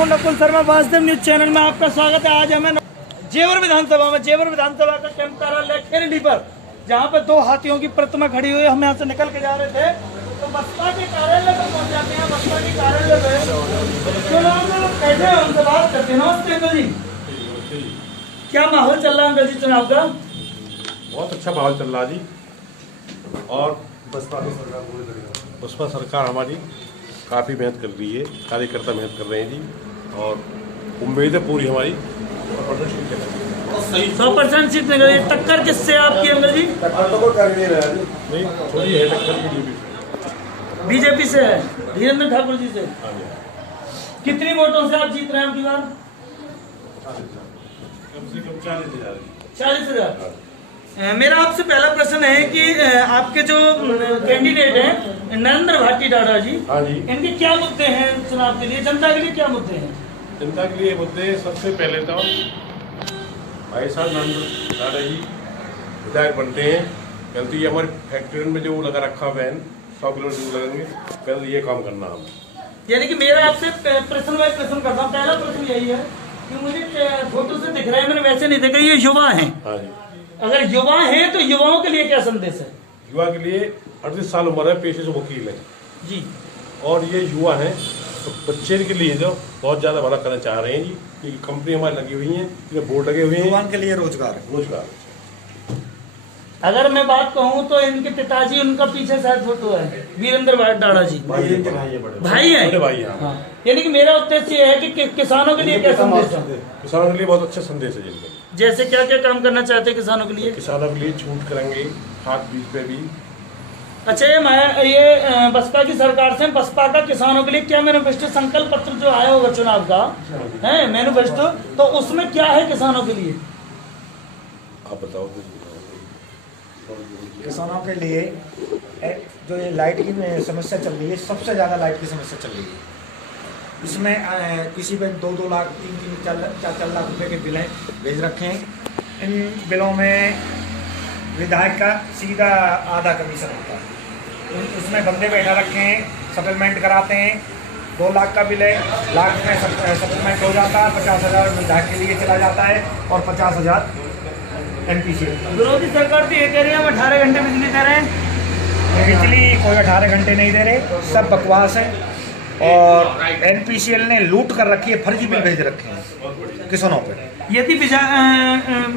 हूं Nakul Sharma, Vasudev news channel में आपका स्वागत है। आज हमें जेवर विधानसभा का कैंप कार्यालय खेरडी पर, जहां पर 2 हाथियों की प्रतिमा खड़ी हुई है। हम यहाँ से निकल के जा रहे थे तो बसपा के कार्यालय पर पहुंच जाते हैं। बसपा के कार्यालय में जो लोग कैसे हैं उनसे बात करते हैं। नमस्ते अंकल जी, क्या माहौल चल रहा है अंकल जी चुनाव का? बहुत अच्छा माहौल चल रहा है जी। और बसपा सरकार हमारी काफ़ी मेहनत कर रही है, कार्यकर्ता मेहनत कर रहे हैं जी। और उम्मीद है पूरी हमारी 100% जीतने का। टक्कर किससे आपकी अंकल जी? नहीं, थोड़ी है टक्कर बीजेपी से है, धीरेन्द्र ठाकुर जी से। कितनी वोटों से आप जीत रहे हैं आपकी बार? कम से कम 40,000। 40,000। मेरा आपसे पहला प्रश्न है कि आपके जो कैंडिडेट हैं नरेंद्र भाटी डाड़ा जी, हाँ जी, इनके क्या मुद्दे हैं चुनाव के लिए, जनता के लिए क्या मुद्दे हैं? जनता के लिए मुद्दे सबसे पहले तो भाई साहब नरेंद्र डाड़ा जी विधायक बनते हैं, गलती हमारी फैक्ट्री में जो लगा रखा वैन 100 किलोमीटर लगेंगे, पहले ये काम करना हम। यानी कि मेरा आपसे प्रश्न वाइज प्रश्न करता हूँ। पहला प्रश्न यही है कि मुझे फोटो से दिख रहा है, मैंने वैसे नहीं देखा, ये युवा है। हाँ जी, अगर युवा हैं तो युवाओं के लिए क्या संदेश है? युवा के लिए 38 साल उम्र है, पेशे से वकील है जी, और ये युवा हैं तो बच्चे के लिए जो बहुत ज़्यादा भला करना चाह रहे हैं जी, क्योंकि कंपनी हमारी लगी हुई हैं, बोर्ड लगे हुए हैं, युवाओं के लिए रोजगार। अगर मैं बात कहूँ तो इनके पिताजी, उनका पीछे शायद फोटो है, वीरेंद्र डाड़ा जी भाई है। बड़े भाई हैं। हाँ। यानी कि मेरा उद्देश्य ये है कि किसानों के लिए क्या संदेश है? किसानों के लिए बहुत अच्छा संदेश है जिनके। जैसे क्या क्या काम करना चाहते हैं किसानों के लिए? किसानों के लिए छूट करेंगे खाद बीज पे भी। अच्छा, ये बसपा की सरकार से बसपा का किसानों के लिए क्या मैनिफेस्टो, संकल्प पत्र जो आया होगा चुनाव का है मैनिफेस्टो, तो उसमें क्या है किसानों के लिए? आप बताओ। किसानों के लिए जो ये लाइट की समस्या चल रही है, सबसे ज़्यादा लाइट की समस्या चल रही है। इसमें किसी पे 2-2 लाख 3-3 4-4 लाख रुपए के बिल भेज रखे हैं। इन बिलों में विधायक का सीधा आधा कमीशन होता है। उसमें बंदे बैठा रखे हैं, सेटलमेंट कराते हैं। 2 लाख का बिल है, लाख में सेटलमेंट हो जाता है, 50,000 विधायक के लिए चला जाता है और 50,000 NPC। विरोधी सरकार तो ये कह रही है हम 18 घंटे बिजली दे रहे हैं। बिजली कोई 18 घंटे नहीं दे रहे, सब बकवास है। और NPCL ने लूट कर रखी है, फर्जी बिल भेज रखे हैं किसानों पर। यदि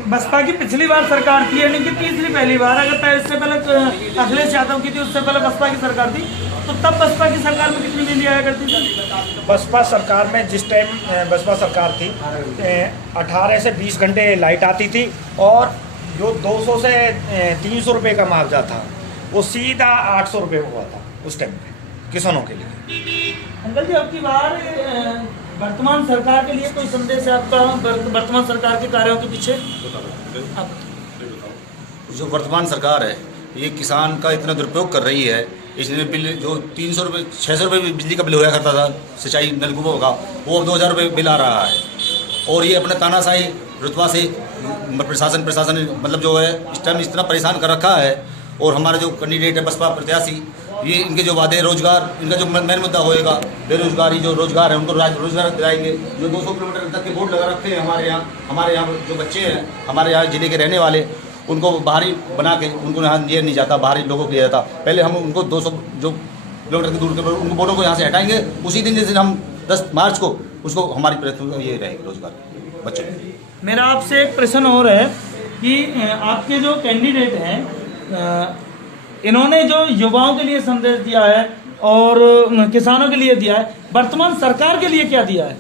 बसपा की पिछली बार सरकार थी, यानी कि तीसरी पहली बार, अगर इससे पहले अखिलेश यादव की थी, उससे पहले बसपा की सरकार थी, तो तब बसपा की सरकार में कितनी बिजली आया करती थी? बसपा सरकार में जिस टाइम बसपा सरकार थी 18 से 20 घंटे लाइट आती थी, और जो 200 से 300 रुपये का मुआवजा था वो सीधा 800 रुपये हुआ था उस टाइम पे किसानों के लिए। अंकल जी, अब की बार वर्तमान सरकार के लिए कोई संदेश है आपका, वर्तमान सरकार के कार्यों के पीछे? जो वर्तमान सरकार है ये किसान का इतना दुरुपयोग कर रही है। इसलिए बिल जो 300 रुपये 600 रुपये बिजली का बिल होया करता था सिंचाई नलकूपों का, वो अब 2,000 रुपये बिल आ रहा है। और ये अपने तानाशाही रुतबा से प्रशासन मतलब जो है इस टाइम इतना परेशान कर रखा है। और हमारे जो कैंडिडेट है बसपा प्रत्याशी, ये इनके जो वादे रोजगार, इनका जो मेन मुद्दा होएगा बेरोजगारी, जो रोजगार है उनको रोजगार दिलाएंगे। जो 200 किलोमीटर तक के बोर्ड लगा रखे हैं हमारे यहाँ जो बच्चे हैं, हमारे यहाँ जिले के रहने वाले, उनको बाहरी बना के उनको यहाँ दिया नहीं जाता, बाहरी लोगों को दिया जाता। पहले हम उनको 200 जो किलोमीटर की दूर के उनको बोर्डों को यहाँ से हटाएंगे, उसी दिन जिस दिन हम 10 मार्च को उसको हमारी प्रयत्न ये रहेगी रोजगार बच्चों को। मेरा आपसे एक प्रश्न और है कि आपके जो कैंडिडेट हैं इन्होंने जो युवाओं के लिए संदेश दिया है और किसानों के लिए दिया है, वर्तमान सरकार के लिए क्या दिया है?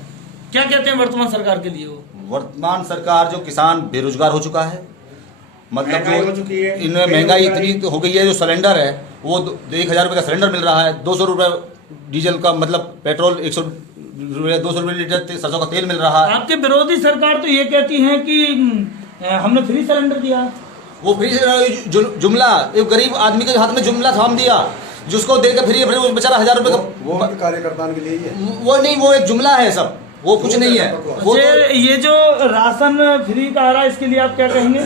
क्या कहते हैं वर्तमान सरकार के लिए? वो वर्तमान सरकार जो किसान बेरोजगार हो चुका है, मतलब जो इनमें महंगाई इतनी तो हो गई है। जो सिलेंडर है वो 1,000 रुपये का सिलेंडर मिल रहा है, 200 रुपये डीजल का, मतलब पेट्रोल 200 रुपये लीटर सरसों का तेल मिल रहा है। आपके विरोधी सरकार तो ये कहती है कि हमने फ्री सिलेंडर दिया। वो फ्री जुमला एक गरीब आदमी के हाथ में जुमला थाम दिया, जिसको देकर फ्री बेचारा 1,000 रुपये का, वो कार्यकर्ताओं के लिए ही है। वो नहीं, वो एक जुमला है सब, वो कुछ नहीं है। वो ये जो राशन फ्री का आ रहा है, इसके लिए आप क्या कहेंगे?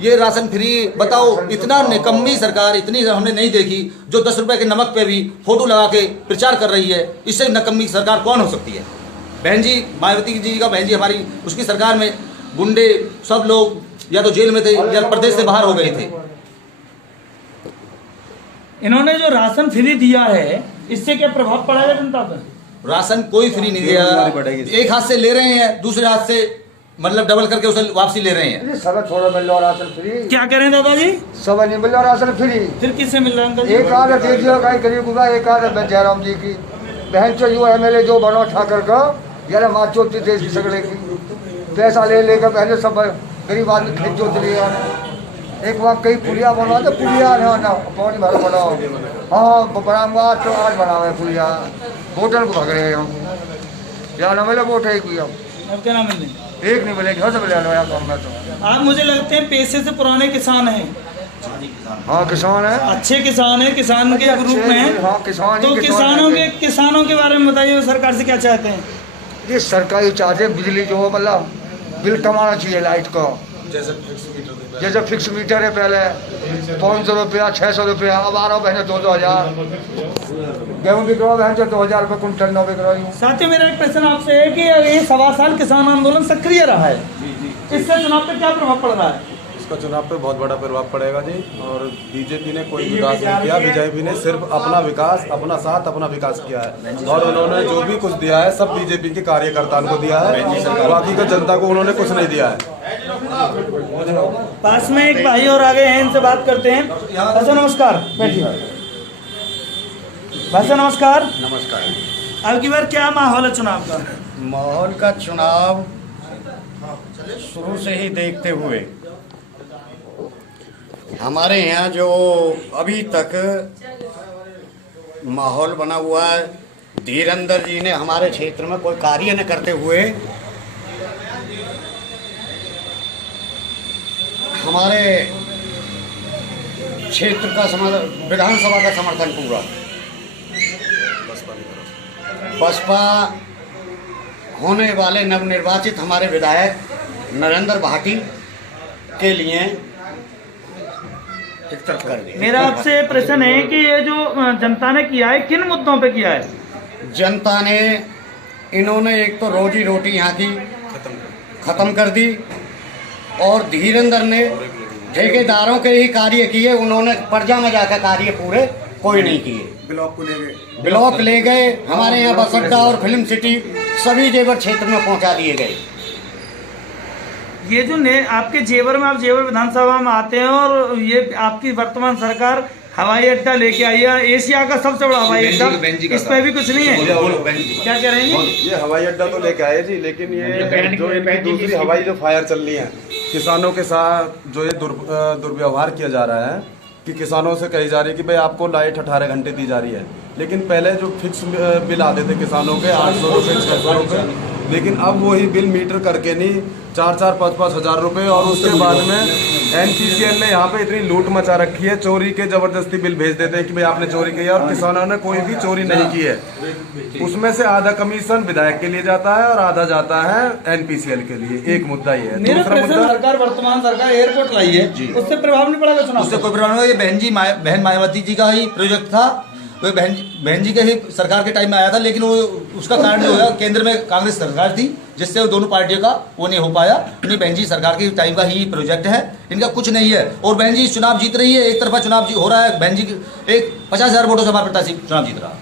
ये राशन फ्री बताओ, इतना निकम्मी सरकार इतनी हमने नहीं देखी, जो 10 रुपए के नमक पे भी फोटो लगा के प्रचार कर रही है। इससे निकम्मी सरकार कौन हो सकती है? बहन जी मायावती जी का, बहन जी हमारी उसकी सरकार में गुंडे सब लोग या तो जेल में थे या प्रदेश से बाहर हो गए थे। इन्होंने जो राशन फ्री दिया है इससे क्या प्रभाव पड़ेगा जनता पर? राशन कोई फ्री नहीं दिया, एक हाथ से ले रहे हैं, दूसरे हाथ से मतलब डबल करके उसे वापसी ले रहे हैं। सब थोड़ा मिल रहा राशन फ्री, क्या करें दादाजी? सब नहीं मिल रहा राशन फ्री। फिर किससे मिल रहा है अंकल जी? एक आध दे दिया कहीं गरीब गुबा, एक आध जयराम जी की बहन चो यू MLA जो बनो ठाकर का यार माँ चोती देश की सगड़े की पैसा ले लेकर पहले सब गरीब आदमी खेत जोत लिया। एक बार कई पुलिया बनवा तो पुलिया ना पानी भर बनाओ, हाँ बनाऊंगा तो आज बनावे पुलिया, होटल को भग रहे हम यार न मिले वोट एक भी हम अब क्या ना मिलने? एक नहीं मिलेगी, हर सब ले लो यार काम में तो। आप मुझे लगते हैं पैसे से पुराने किसान हैं, हाँ किसान है, अच्छे किसान हैं, किसान के ग्रुप में हैं। हाँ किसान तो ही किसान है। किसानों के बारे में बताइए, सरकार से क्या चाहते हैं? ये सरकारी चाहते बिजली जो है मतलब बिल कमाना चाहिए लाइट का, जैसे फिक्स मीटर है पहले 500 रुपया 600 रुपया, अब आ रहा बहन 2,000। गेहूँ बिक रहा बहन 2,000 रुपये कुंटल न बिक रही हूँ। साथियों मेरा एक प्रश्न आपसे है कि ये 1.25 साल किसान आंदोलन सक्रिय रहा है, इससे चुनाव पर क्या प्रभाव पड़ रहा है? इसका चुनाव पे बहुत बड़ा प्रभाव पड़ेगा जी। और बीजेपी ने कोई विकास नहीं किया, बीजेपी ने सिर्फ अपना विकास, अपना साथ, अपना विकास किया है। और उन्होंने जो भी कुछ दिया है सब बीजेपी के कार्यकर्ताओं को दिया है, बाकी को जनता को उन्होंने कुछ नहीं दिया है। पास में एक भाई और आगे हैं, इनसे बात करते हैं। भाई साहब नमस्कार, बैठिए। भाई साहब नमस्कार। नमस्कार। अब की बार क्या माहौल है चुनाव का? माहौल का चुनाव शुरू से ही देखते हुए हमारे यहाँ जो अभी तक माहौल बना हुआ है, धीरेन्द्र जी ने हमारे क्षेत्र में कोई कार्य न करते हुए हमारे क्षेत्र का विधानसभा का समर्थन पूरा बसपा होने वाले नवनिर्वाचित हमारे विधायक नरेंद्र भाटी के लिए एक तरफ कर दिया। मेरा आपसे प्रश्न है कि ये जो जनता ने किया है किन मुद्दों पे किया है? जनता ने इन्होंने एक तो रोजी रोटी यहाँ की खत्म कर दी, और धीरेन्द्र ने ठेकेदारों के ही कार्य किए, उन्होंने प्रजा में जाकर कार्य पूरे कोई नहीं किए। ब्लॉक ले गए, हमारे यहाँ बस अड्डा और फिल्म सिटी सभी जेवर क्षेत्र में पहुँचा दिए गए। ये जो आपके जेवर में, आप जेवर विधानसभा में आते हैं और ये आपकी वर्तमान सरकार हवाई अड्डा लेके आई है, एशिया का सबसे बड़ा हवाई अड्डा, इस पे भी कुछ नहीं है, क्या कह रहे हैं? ये हवाई अड्डा तो लेके आए जी, लेकिन ये जो इनकी दूसरी हवाई जो फायर चल रही है किसानों के साथ, जो ये दुर्व्यवहार किया जा रहा है कि किसानों से कही जा रही है कि भाई आपको लाइट 18 घंटे दी जा रही है, लेकिन पहले जो फिक्स बिल आते थे किसानों के 800 रुपये 600 रुपये, लेकिन अब वही बिल मीटर करके नहीं 4-4 5-5 हज़ार रुपये। और उसके बाद में NPCL ने यहाँ पे इतनी लूट मचा रखी है, चोरी के जबरदस्ती बिल भेज देते हैं कि भाई आपने चोरी की है, और किसानों ने कोई भी चोरी नहीं की है। उसमें से आधा कमीशन विधायक के लिए जाता है और आधा जाता है NPCL के लिए। एक मुद्दा ये है। दूसरा मुद्दा, सरकार वर्तमान सरकार एयरपोर्ट लाई है, उससे प्रभाव नहीं पड़ेगा चुनाव? उससे कोई प्रभाव नहीं होगा। ये बहन मायावती जी का ही प्रोजेक्ट था, वो बहन जी के ही सरकार के टाइम में आया था, लेकिन वो उसका कारण जो है केंद्र में कांग्रेस सरकार थी, जिससे वो दोनों पार्टियों का वो नहीं हो पाया। इन्हें बहन जी सरकार के टाइम का ही प्रोजेक्ट है, इनका कुछ नहीं है। और बहन जी चुनाव जीत रही है, एक तरफा चुनाव हो रहा है, बहन जी एक 50,000 वोटों से हमारा प्रत्याशी चुनाव जीत रहा है।